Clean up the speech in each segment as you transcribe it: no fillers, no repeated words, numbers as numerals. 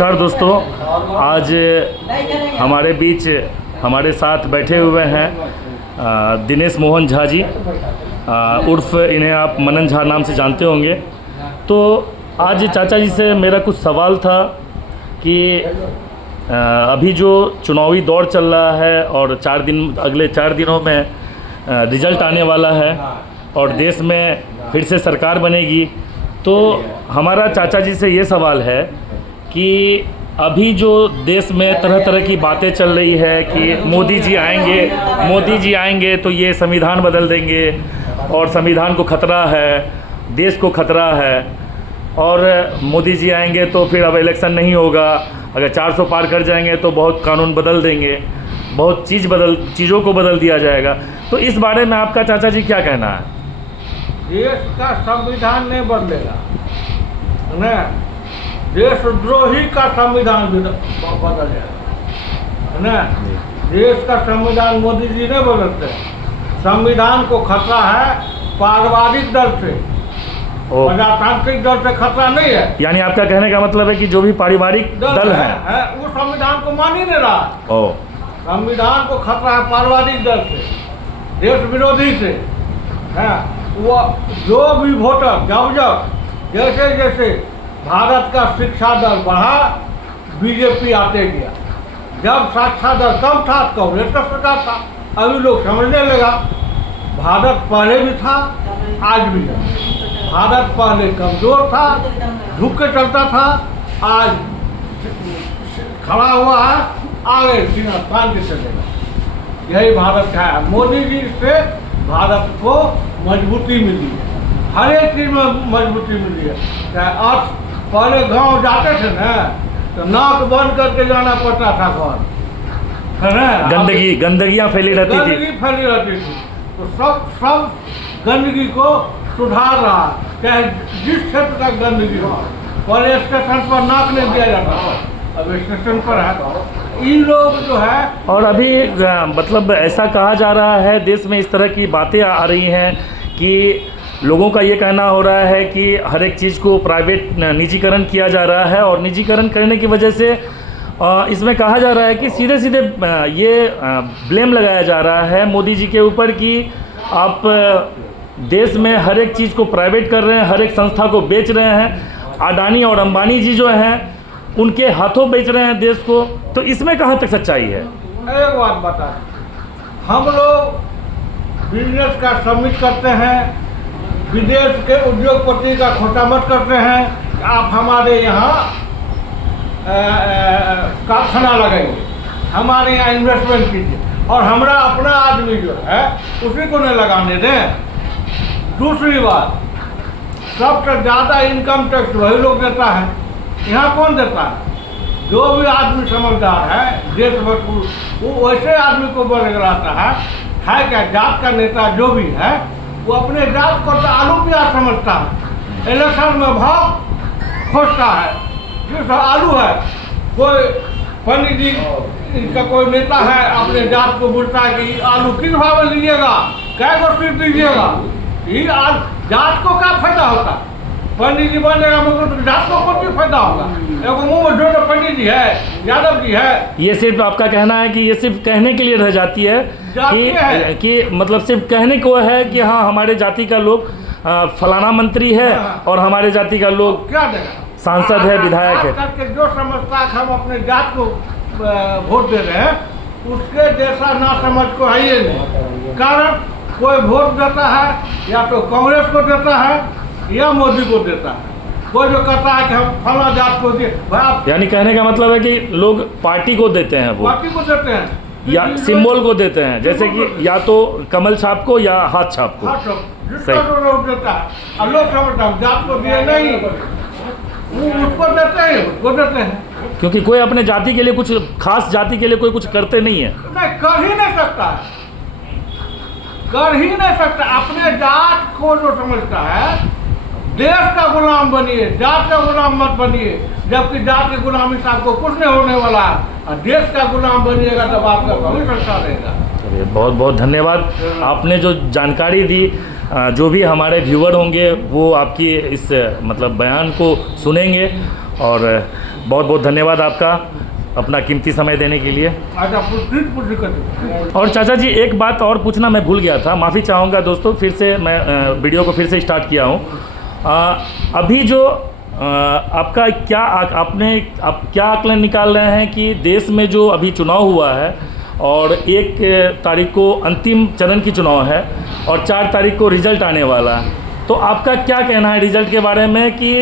नमस्कार दोस्तों, आज हमारे बीच हमारे साथ बैठे हुए हैं दिनेश मोहन झा जी, उर्फ इन्हें आप मनन झा नाम से जानते होंगे। तो आज चाचा जी से मेरा कुछ सवाल था कि अभी जो चुनावी दौर चल रहा है और अगले 4 दिनों में रिजल्ट आने वाला है और देश में फिर से सरकार बनेगी, तो हमारा चाचा जी से ये सवाल है कि अभी जो देश में तरह तरह की बातें चल रही है कि मोदी जी आएंगे तो ये संविधान बदल देंगे और संविधान को खतरा है, देश को खतरा है, और मोदी जी आएंगे तो फिर अब इलेक्शन नहीं होगा, अगर 400 पार कर जाएंगे तो बहुत कानून बदल देंगे, बहुत चीज़ों को बदल दिया जाएगा। तो इस बारे में आपका चाचा जी क्या कहना है? देश का संविधान नहीं बदलेगा ना, देशद्रोही का संविधान बदल जाएगा ना। देश का संविधान मोदी जी नहीं बदलते। संविधान को खतरा है पारिवारिक दल से, प्रजातांत्रिक दल से खतरा नहीं है। यानी आपका कहने का मतलब है कि जो भी पारिवारिक दल है वो संविधान को मान ही नहीं रहा। संविधान को खतरा है पारिवारिक दल से, देश विरोधी से है। वो जो भी वोटर जब जैसे जैसे भारत का शिक्षा दर बढ़ा, बीजेपी आते गया। जब शिक्षा दर कम था कांग्रेस का सरकार था। अभी लोग समझने लगा भारत पहले भी था, आज भी है। भारत पहले कमजोर था, झुक के चलता था, आज खड़ा हुआ है, आगे सीना तान के चलेगा। यही भारत का है। मोदी जी से भारत को मजबूती मिली है, हर एक चीज में मजबूती मिली है। चाहे अर्थ पहले गांव जाते थे ना तो नाक बंद करके जाना पड़ता था घर, है ना। गंदगियाँ फैली रहती थी। तो सब गंदगी को सुधार रहा, चाहे जिस क्षेत्र का गंदगी हो। पहले स्टेशन पर नाक नहीं दिया जाता, अब स्टेशन पर है। इन लोग जो है, और अभी मतलब ऐसा कहा जा रहा है, देश में इस तरह की बातें आ रही हैं कि लोगों का ये कहना हो रहा है कि हर एक चीज़ को प्राइवेट निजीकरण किया जा रहा है, और निजीकरण करने की वजह से इसमें कहा जा रहा है कि सीधे सीधे ये ब्लेम लगाया जा रहा है मोदी जी के ऊपर कि आप देश में हर एक चीज़ को प्राइवेट कर रहे हैं, हर एक संस्था को बेच रहे हैं। अडानी और अंबानी जी जो हैं उनके हाथों बेच रहे हैं देश को। तो इसमें कहाँ तक सच्चाई है? एक बात बता, हम लोग बिजनेस का समिट करते हैं, विदेश के उद्योगपति का खोटामत करते हैं। आप हमारे यहाँ कारखाना लगाएंगे, हमारे यहाँ इन्वेस्टमेंट कीजिए, और हमारा अपना आदमी जो है उसी को नहीं लगाने दें। दूसरी बात, सबसे ज़्यादा इनकम टैक्स वही लोग देता है। यहाँ कौन देता है? जो भी आदमी समझदार है, देशभक्त, वो वैसे आदमी को बरगलाता है क्या? जात का नेता जो भी है वो अपने जात को तो आलू प्याज समझता है, इलेक्शन में भाव खोजता है। जिस आलू है, कोई पंडित जी इनका कोई नेता है अपने जात को बोलता है कि आलू किस भाव में लीजिएगा, क्या को सीट दीजिएगा। ये जात को क्या फायदा होता? पंडित जी बन जाएगा तो जात को कौन फायदा होगा? एगो मुँह में जो पंडित जी है, यादव जी है। ये सिर्फ आपका कहना है कि ये सिर्फ कहने के लिए रह जाती है कि मतलब सिर्फ कहने को है कि हाँ हमारे जाति का लोग फलाना मंत्री है और हमारे जाति का लोग क्या देगा, सांसद है, विधायक है। करके जो समझता है हम अपने जात को वोट दे रहे हैं, उसके जैसा ना समझ को है ही नहीं। कारण कोई वोट देता है या तो कांग्रेस को देता है या मोदी को देता है। कोई जो कहता है कि हम फला जात को दिए, यानी कहने का मतलब है कि लोग पार्टी को देते हैं, वो पार्टी को देते हैं या सिंबल को देते हैं, जैसे कि या तो कमल छाप को या हाथ छाप को। जिसका जो लोग देता है, और लोग समझता है जात को दिए नहीं, उसको देते हैं, उसको देते हैं। क्योंकि कोई अपने जाति के लिए, कुछ खास जाति के लिए कोई कुछ करते नहीं है। नहीं, कर ही नहीं सकता है, कर ही नहीं सकता। अपने जात को जो समझता है, देश का गुलाम बनिए, जात का गुलाम मत बनिए। जबकि जात की गुलामी से आपको कुछ नहीं होने वाला है, और देश का गुलाम बनिएगा तब आपका भविष्य अच्छा रहेगा। बहुत बहुत धन्यवाद, आपने जो जानकारी दी। जो भी हमारे व्यूअर होंगे वो आपकी इस मतलब बयान को सुनेंगे और बहुत बहुत धन्यवाद आपका अपना कीमती समय देने के लिए। अच्छा पूछ कर। और चाचा जी एक बात और पूछना मैं भूल गया था, माफ़ी चाहूँगा दोस्तों, फिर से मैं वीडियो को फिर से स्टार्ट किया हूँ। अभी जो आपका क्या आप क्या आकलन निकाल रहे हैं कि देश में जो अभी चुनाव हुआ है और 1 तारीख को अंतिम चरण की चुनाव है और 4 तारीख को रिजल्ट आने वाला है, तो आपका क्या कहना है रिजल्ट के बारे में कि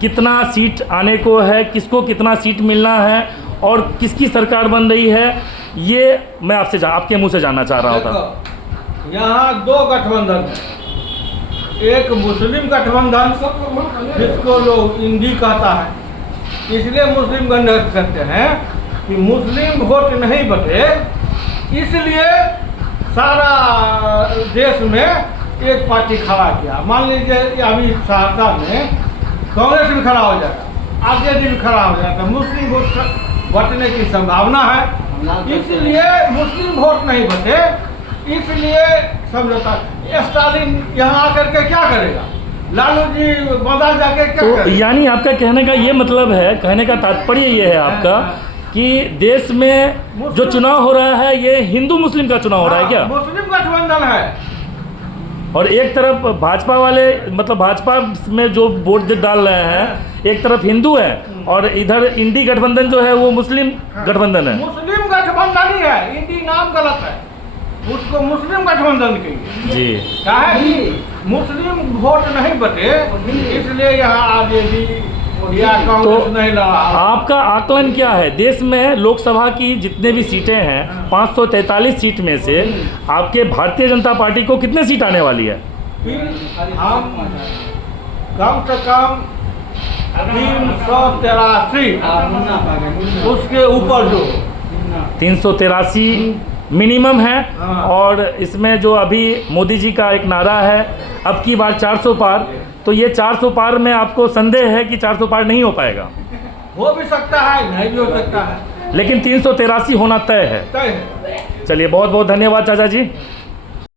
कितना सीट आने को है, किसको कितना सीट मिलना है और किसकी सरकार बन रही है, ये मैं आपसे आपके मुंह से जानना चाह रहा था। यहाँ 2 गठबंधन है, एक मुस्लिम गठबंधन जिसको लोग इंडी कहता है, इसलिए मुस्लिम गठबंधन कहते हैं कि मुस्लिम वोट नहीं बटे, इसलिए सारा देश में एक पार्टी खड़ा किया। मान लीजिए अभी सहरसा में कांग्रेस भी खड़ा हो जाता, आरजेडी भी खड़ा हो जाता, मुस्लिम वोट बटने की संभावना है, इसलिए मुस्लिम वोट नहीं बटे, इसलिए समझौता। स्टालिन यहाँ आकर के क्या करेगा, लालू जी बाजार जाके क्या तो करेगा? यानी आपका कहने का ये मतलब है, कहने का तात्पर्य ये है आपका कि देश में जो चुनाव हो रहा है ये हिंदू मुस्लिम का चुनाव हो रहा है क्या? मुस्लिम गठबंधन है और एक तरफ भाजपा वाले मतलब भाजपा में जो वोट डाल रहे हैं एक तरफ हिंदू है और इधर इंडी गठबंधन जो है वो मुस्लिम गठबंधन है। मुस्लिम गठबंधन ही है, इंडी नाम गलत है, उसको मुस्लिम गठबंधन कहिए जी। क्या है कि मुस्लिम वोट नहीं बटे, इसलिए यहाँ आरजेडी या कांग्रेस नहीं लड़ा। आपका आकलन क्या है, देश में लोकसभा की जितने भी सीटें हैं 543 सीट में से आपके भारतीय जनता पार्टी को कितने सीट आने वाली है? हम कम से कम 383 उसके ऊपर जो 383 मिनिमम है। और इसमें जो अभी मोदी जी का एक नारा है अब की बार 400 पार, तो ये 400 पार में आपको संदेह है कि 400 पार नहीं हो पाएगा? हो भी सकता है, नहीं भी हो सकता है, लेकिन 383 होना तय है। तय है। चलिए बहुत बहुत धन्यवाद चाचा जी।